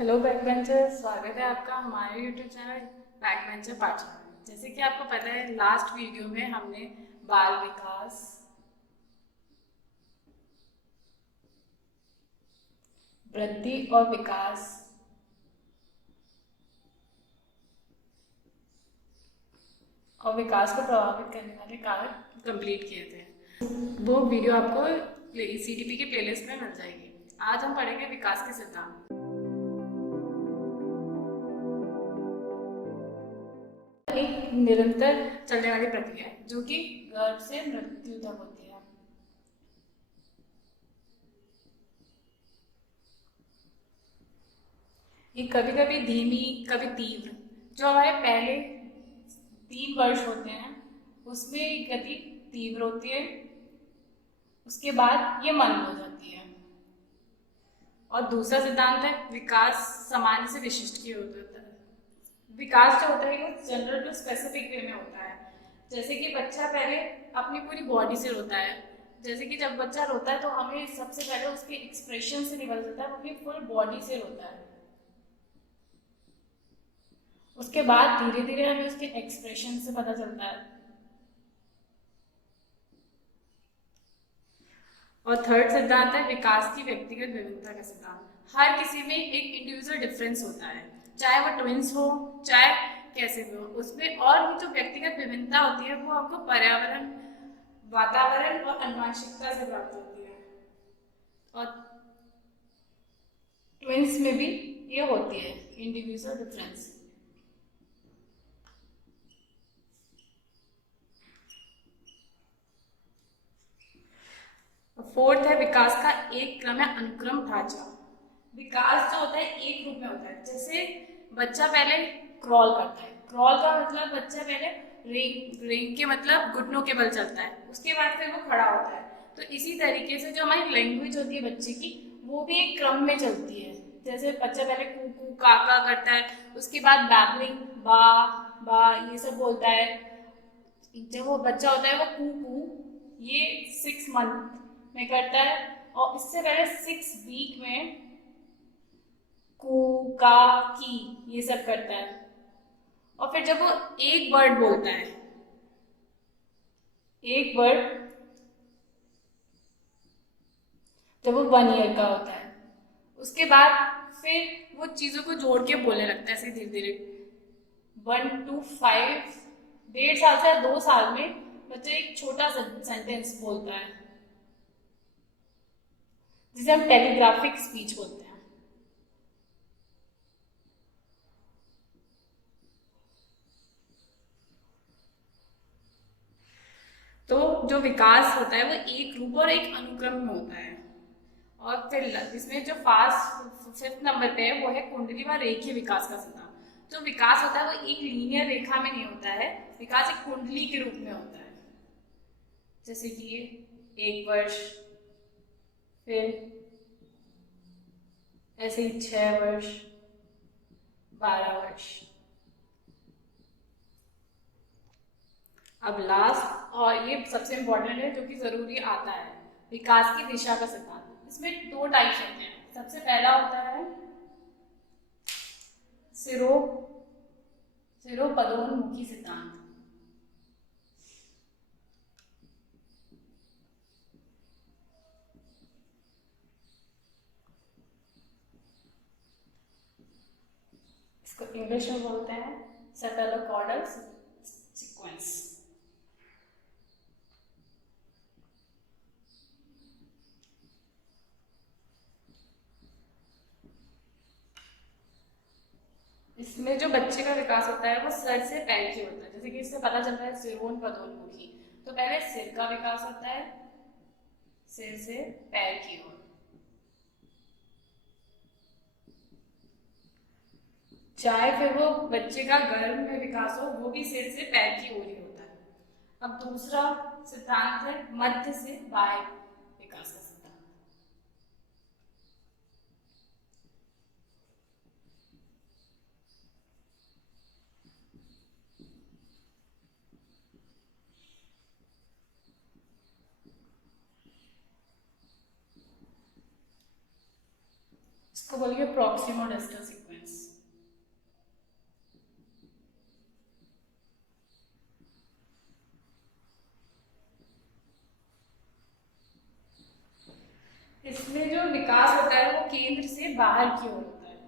Hello back bencher, स्वागत है आपका हमारे यूट्यूब चैनल बैक बेंचर पाठशाला में। जैसे कि आपको पता है, लास्ट वीडियो में हमने बाल विकास, वृद्धि और विकास को प्रभावित करने वाले कारक कंप्लीट किए थे। वो वीडियो आपको CDP के प्लेलिस्ट में मिल जाएगी। आज हम पढ़ेंगे विकास के सिद्धांत। एक निरंतर चलने वाली प्रक्रिया है जो कि गर्भ से मृत्यु तक होती है। ये कभी कभी धीमी, कभी तीव्र। जो हमारे पहले 3 वर्ष होते हैं उसमें ये गति तीव्र होती है, उसके बाद ये मंद हो जाती है। और दूसरा सिद्धांत है विकास सामान्य से विशिष्ट की होता है। विकास जो होता है वो जनरल टू स्पेसिफिक वे में होता है। जैसे कि बच्चा पहले अपनी पूरी बॉडी से रोता है। जैसे कि जब बच्चा रोता है तो हमें सबसे पहले उसके एक्सप्रेशन से निकल जाता है, वो अपनी फुल बॉडी से रोता है। उसके बाद धीरे धीरे हमें उसके एक्सप्रेशन से पता चलता है। और थर्ड सिद्धांत है विकास की व्यक्तिगत विभिन्नता का सिद्धांत। हर किसी में एक इंडिविजुअल डिफरेंस होता है, चाहे वो ट्विंस हो, चाहे कैसे भी हो, उसमें और भी जो व्यक्तिगत विभिन्नता होती है वो आपको पर्यावरण, वातावरण और आनुवंशिकता से प्राप्त होती है। और ट्विंस में भी ये होती है इंडिविजुअल डिफरेंस। फोर्थ है विकास का एक क्रम है अनुक्रम ढांचा। विकास जो होता है एक रूप में होता है। जैसे बच्चा पहले क्रॉल करता है, क्रॉल का मतलब बच्चा पहले रेंग रेंग के मतलब घुटनों के बल चलता है, उसके बाद फिर वो खड़ा होता है। तो इसी तरीके से जो हमारी लैंग्वेज होती है बच्चे की, वो भी एक क्रम में चलती है। जैसे बच्चा पहले कू कू काका करता है, उसके बाद बैबलिंग बा बा ये सब बोलता है। जब वो बच्चा होता है वो कू कू ये 6 मंथ में करता है, और इससे पहले 6 वीक में कू का की ये सब करता है। और फिर जब वो एक वर्ड बोलता है, एक वर्ड जब वो 1 ईयर का होता है, उसके बाद फिर वो चीजों को जोड़ के बोलने लगता है ऐसे धीरे धीरे। 1 to 5, 1.5 साल से 2 साल में बच्चा एक छोटा सेंटेंस बोलता है, जिसे हम टेलीग्राफिक स्पीच बोलते हैं। तो जो विकास होता है वो एक रूप और एक अनुक्रम में होता है। और फिर इसमें जो फास्ट 5th नंबर पे है वो है कुंडली व रेखीय विकास का सिद्धांत। जो विकास होता है वो एक लीनियर रेखा में नहीं होता है, विकास एक कुंडली के रूप में होता है। जैसे कि ये 1 वर्ष, फिर ऐसे ही 6 वर्ष, 12 वर्ष। अब लास्ट और ये सबसे इंपॉर्टेंट है जो कि जरूरी आता है, विकास की दिशा का सिद्धांत। इसमें 2 टाइप्स होते हैं। सबसे पहला होता है सिरो सिरोपदोन्मुखी सिद्धांत। इसको इंग्लिश में बोलते हैं सेफेलोकॉर्डल सीक्वेंस। इसमें जो बच्चे का विकास होता है वो सर से पैर की होता है। जैसे कि इससे पता चलता है सिरोन पदोन्मुखी। तो पहले सिर का विकास होता है, सिर से पैर की ओर। चाहे फिर वो बच्चे का गर्भ में विकास हो, वो भी सिर से पैर की ओर ही होता है। अब दूसरा सिद्धांत है मध्य से बाह्य विकास का सिद्धांत। इसको बोलिए प्रॉक्सिमल डिस्टल सीक्वेंस। इसमें जो विकास होता है वो केंद्र से बाहर की ओर होता है।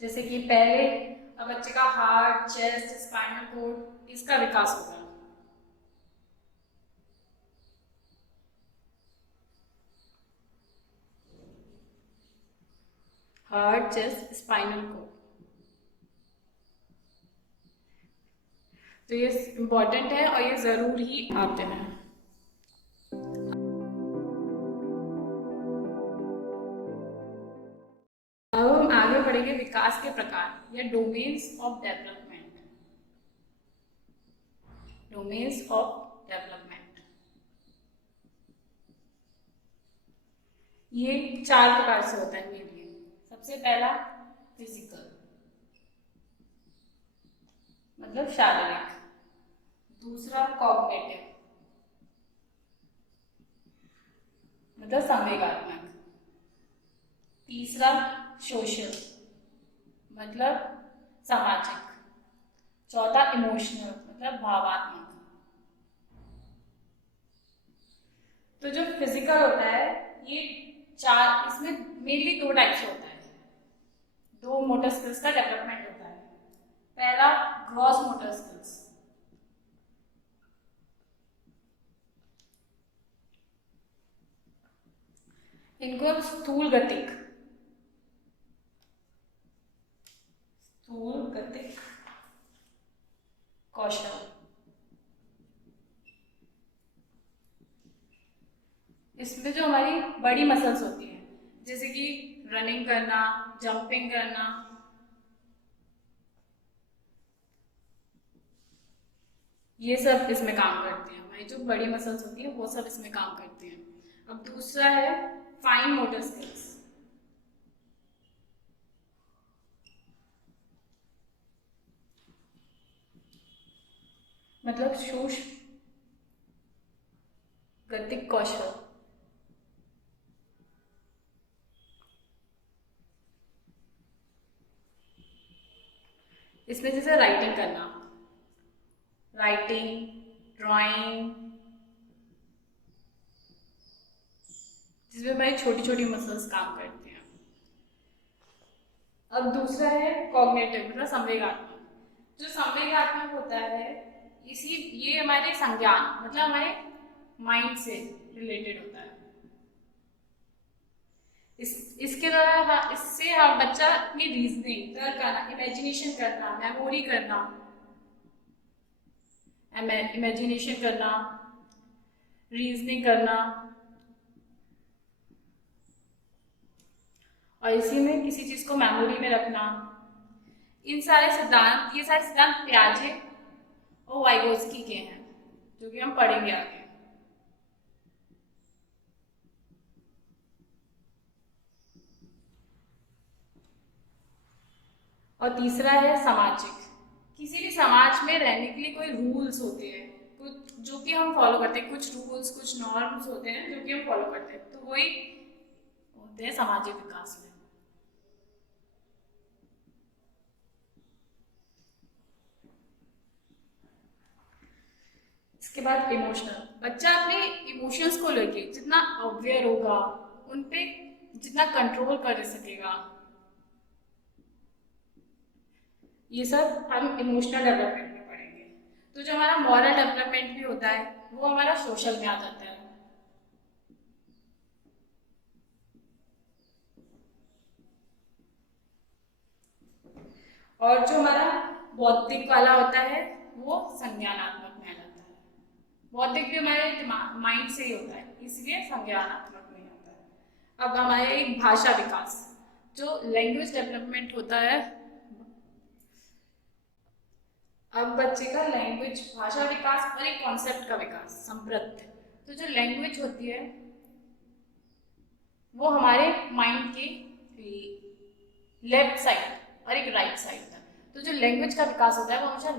जैसे कि पहले बच्चे का हार्ट, चेस्ट, स्पाइनल कोड, इसका विकास होगा। हार्ट, चेस्ट, स्पाइनल कोड, तो ये इम्पोर्टेंट है और ये जरूर ही आते हैं। अब हम आगे बढ़ेंगे विकास के प्रकार या domains of development. Domains of development ये 4 प्रकार से होता है मेनली। सबसे पहला फिजिकल, मतलब शारीरिक। दूसरा कॉग्निटिव, मतलब संवेगात्मक। तीसरा सोशल, मतलब सामाजिक। चौथा इमोशनल, मतलब भावात्मक। तो जो फिजिकल होता है ये 4, इसमें मेनली 2 टाइप से होता है। 2 मोटर स्किल्स का डेवलपमेंट होता है। पहला ग्रॉस मोटर स्किल्स, इनको हम स्थूल गतिक कौशल, इसमें जो हमारी बड़ी मसल्स होती हैं जैसे कि रनिंग करना, जंपिंग करना, ये सब इसमें काम करते हैं। हमारी जो बड़ी मसल्स होती हैं वो सब इसमें काम करते हैं। अब दूसरा है फाइन मोटर स्किल्स, मतलब सूक्ष्म गतिक कौशल। इसमें जैसे राइटिंग करना, राइटिंग, ड्राइंग, जिसमें हमारी छोटी छोटी मसल्स काम करते हैं। अब दूसरा है कॉग्निटिव, मतलब संवेगात्मक। जो संवेगात्मक होता है इसी ये हमारे संज्ञान, मतलब हमारे माइंड से रिलेटेड होता है। इसके द्वारा इससे हम बच्चा अपनी रीजनिंग करना, इमेजिनेशन करना, मेमोरी करना, इमेजिनेशन करना, रीजनिंग करना, और इसी में किसी चीज को मेमोरी में रखना, ये सारे सिद्धांत पियाजे और वाइगोत्स्की के हैं, जो कि हम पढ़ेंगे आगे। और तीसरा है सामाजिक। किसी भी समाज में रहने के लिए कोई रूल्स होते हैं, कुछ जो कि हम फॉलो करते हैं, कुछ रूल्स, कुछ नॉर्म्स होते हैं जो कि हम फॉलो करते हैं, तो वही होते हैं सामाजिक विकास में। इसके बाद इमोशनल, बच्चा अपने इमोशंस को लेके जितना अवेयर होगा, उन पे जितना कंट्रोल कर सकेगा, ये सब हम इमोशनल डेवलपमेंट में पढ़ेंगे। तो जो हमारा मॉरल डेवलपमेंट भी होता है वो हमारा सोशल में आ जाता है। और जो हमारा बौद्धिक वाला होता है वो संज्ञानात्मक में आ जाता है। बौद्धिक भी हमारे माइंड से ही होता है, इसलिए संज्ञानात्मक में आता है। अब हमारे एक भाषा विकास, जो लैंग्वेज डेवलपमेंट होता है। अब बच्चे का लैंग्वेज, भाषा विकास और एक कॉन्सेप्ट का विकास, संप्रत्य। तो जो लैंग्वेज होती है वो हमारे माइंड की लेफ्ट साइड और एक राइट साइड था। तो जो लैंग्वेज का विकास होता है वो हमेशा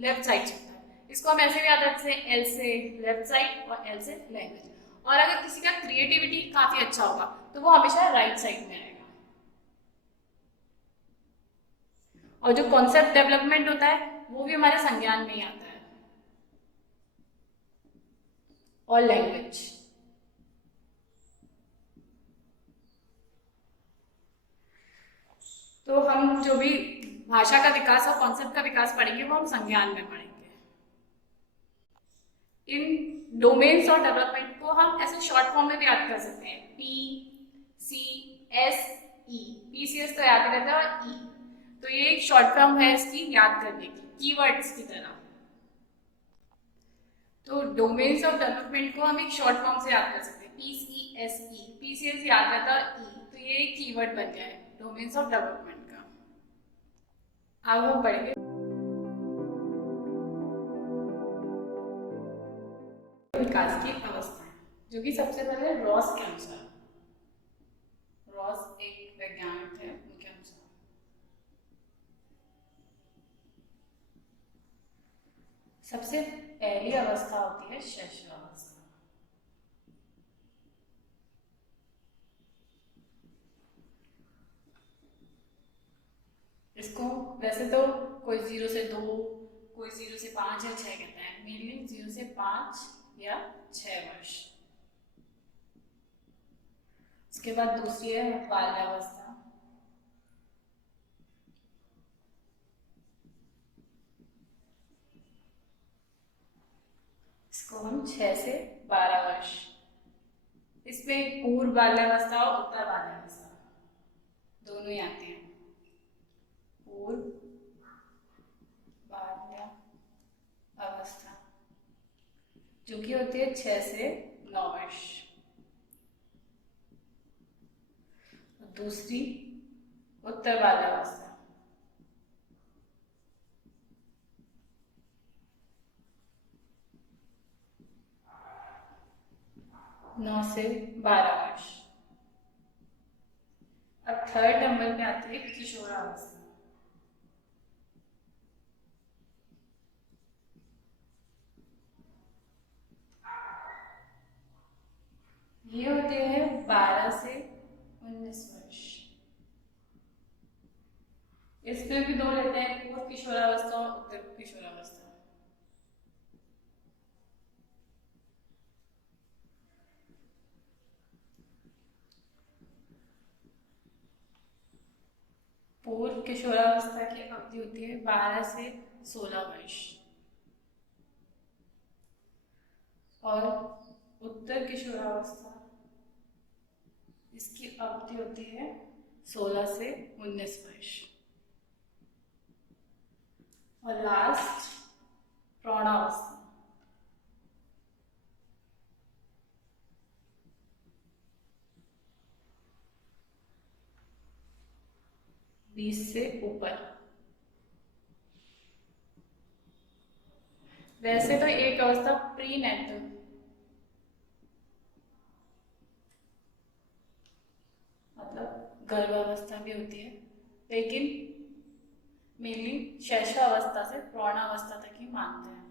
लेफ्ट साइड से होता है। इसको हम ऐसे भी याद रख सकते हैं, एल से लेफ्ट साइड और एल से लैंग्वेज। और अगर किसी का क्रिएटिविटी काफी अच्छा होगा तो वो हमेशा राइट साइड में आएगा। और जो कॉन्सेप्ट डेवलपमेंट होता है वो भी हमारे संज्ञान में ही आता है, और लैंग्वेज। तो हम जो भी भाषा का विकास और कॉन्सेप्ट का विकास पढ़ेंगे वो हम संज्ञान में पढ़ेंगे। इन डोमेन्स और डेवलपमेंट को हम ऐसे शॉर्ट फॉर्म में भी याद कर सकते हैं, P C S E. P C S तो याद रहता है, और ई, तो ये एक शॉर्ट फॉर्म है इसकी याद करने की, कीवर्ड्स की तरह। तो डोमेन्स ऑफ डेवलपमेंट को हम एक शॉर्ट फॉर्म से याद कर सकते हैं, P C S E. P C S याद रहता है, ई, तो ये एक कीवर्ड बन गया है डोमेन्स ऑफ डेवलपमेंट का। अब हम पढ़ेंगे विकास की अवस्थाएं, जो कि सबसे पहले रॉस के अनुसार, रॉस एक वैज्ञानिक थे, उनके अनुसार सबसे पहली अवस्था होती है शैशवावस्था। इसको वैसे तो कोई 0 से 2, कोई 0 से 5 या 6 कहता है, मेनली 0 से 5 या 6 वर्ष। उसके बाद दूसरी है बाल्यावस्था। इसको हम 6 से 12 वर्ष। इसमें पूर्व बाल्यावस्था और उत्तर बाल्यावस्था दोनों ही आते हैं। पूर्व बाल्या अवस्था जो कि होती है 6 से 9 वर्ष। दूसरी उत्तर बाल्यावस्था, नौ से 12 वर्ष। अब थर्ड नंबर पे आती है किशोरावस्था। ये होते हैं 12 से 19 वर्ष। इसमें भी दो लेते हैं, पूर्व किशोरावस्था और उत्तर किशोरावस्था। पूर्व किशोरावस्था की अवधि होती है 12 से 16 वर्ष, और उत्तर किशोरावस्था इसकी अवधि होती है 16 से 19 वर्ष। और लास्ट प्रौढ़ावस्था, बीस से ऊपर। वैसे तो एक अवस्था प्री नेटल, मतलब गर्भावस्था भी होती है, लेकिन मेनली शैशवावस्था से प्रौढ़ावस्था तक ही मानते हैं।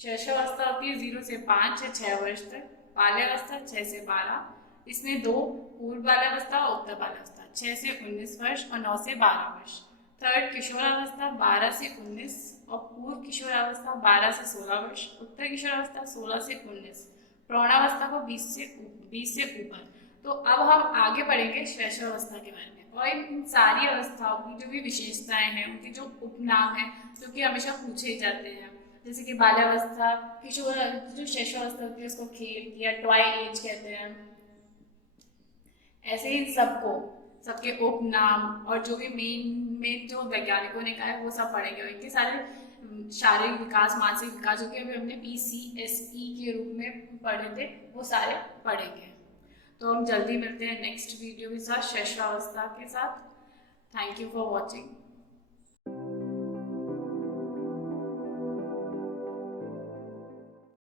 शैशवावस्था होती है 0 से 5 या 6 वर्ष तक। बाल्यावस्था 6 से 12, इसमें दो, पूर्व बाल्यावस्था और उत्तर बाल्यावस्था 6 से 19 वर्ष और 9 से 12 वर्ष। थर्ड किशोरावस्था 12 से 19 और पूर्व किशोरावस्था 12 से 16 वर्ष, उत्तर किशोरावस्था 16 से 19, प्रौढ़ावस्था को 20 से ऊपर। तो अब हम आगे बढ़ेंगे शैशवावस्था के बारे में, और इन सारी अवस्थाओं की जो भी विशेषताएं हैं, उनके जो उपनाम हैं जो कि हमेशा पूछे ही जाते हैं, जैसे कि बाल्यावस्था, किशोर, जो शैशवावस्था होती है उसको खेल या टॉय एज कहते हैं। ऐसे ही सबको, सबके उपनाम और जो भी मेन जो वैज्ञानिकों ने कहा है वो सब पढ़ेंगे, और इनके सारे शारीरिक विकास, मानसिक विकास जो कि अभी हमने PCSE के रूप में पढ़े थे वो सारे पढ़ेंगे। तो हम जल्दी मिलते हैं नेक्स्ट वीडियो के साथ, शैशवावस्था के साथ। Thank you for watching.